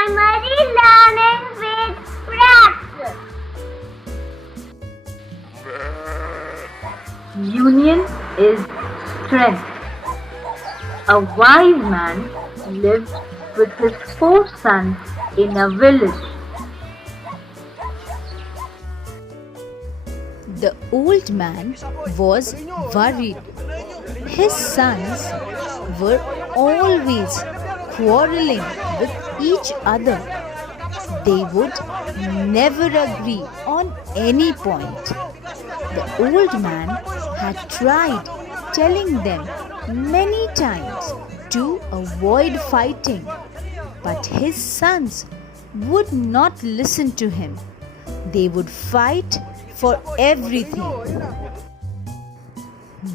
primary learning with practice. Union is strength. A wise man lived with his 4 sons in a village. The old man was worried. His sons were always quarreling with each other. They would never agree on any point. The old man had tried telling them many times to avoid fighting, but his sons would not listen to him. They would fight for everything.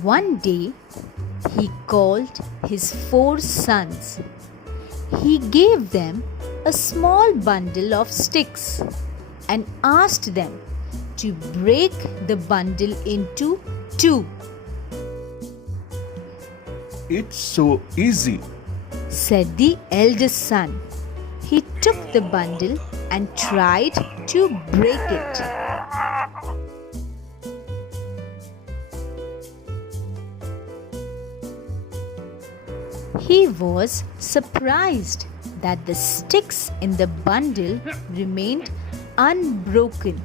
One day, he called his 4 sons. He gave them a small bundle of sticks and asked them to break the bundle into 2. It's so easy, said the eldest son. He took the bundle and tried to break it. He was surprised that the sticks in the bundle remained unbroken.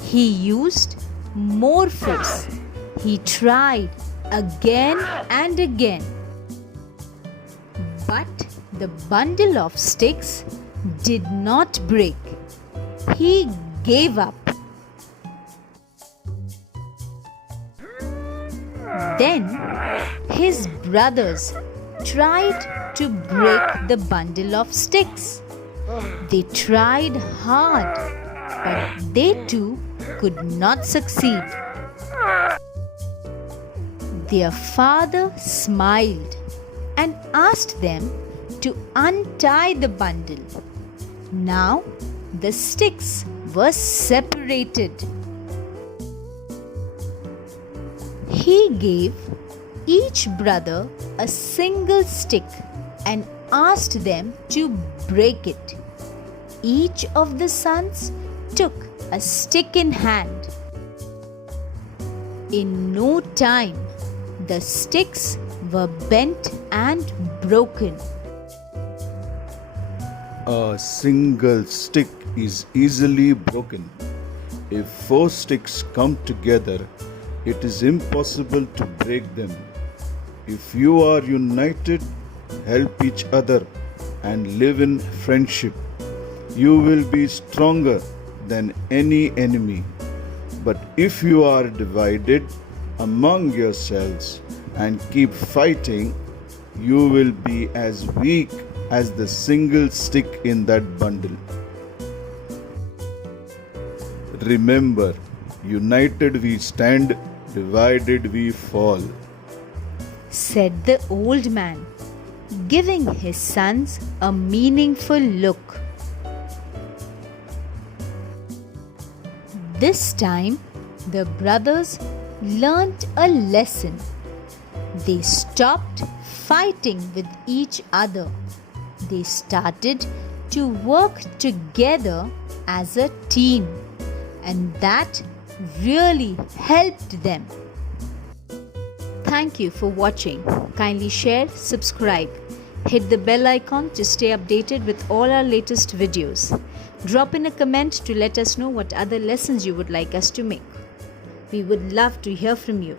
He used more force. He tried again and again. But the bundle of sticks did not break. He gave up. Then his brothers tried to break the bundle of sticks. They tried hard, but they too could not succeed. Their father smiled and asked them to untie the bundle. Now the sticks were separated. He gave each brother a single stick and asked them to break it. Each of the sons took a stick in hand. In no time, the sticks were bent and broken. a single stick is easily broken. If 4 sticks come together, it is impossible to break them. If you are united, help each other, and live in friendship, you will be stronger than any enemy. But if you are divided among yourselves and keep fighting, you will be as weak as the single stick in that bundle. Remember, united we stand, divided we fall, said the old man, giving his sons a meaningful look. This time, the brothers learnt a lesson. They stopped fighting with each other. They started to work together as a team, and that really helped them. Thank you for watching. Kindly share, subscribe, hit the bell icon to stay updated with all our latest videos. Drop in a comment to let us know what other lessons you would like us to make. We would love to hear from you.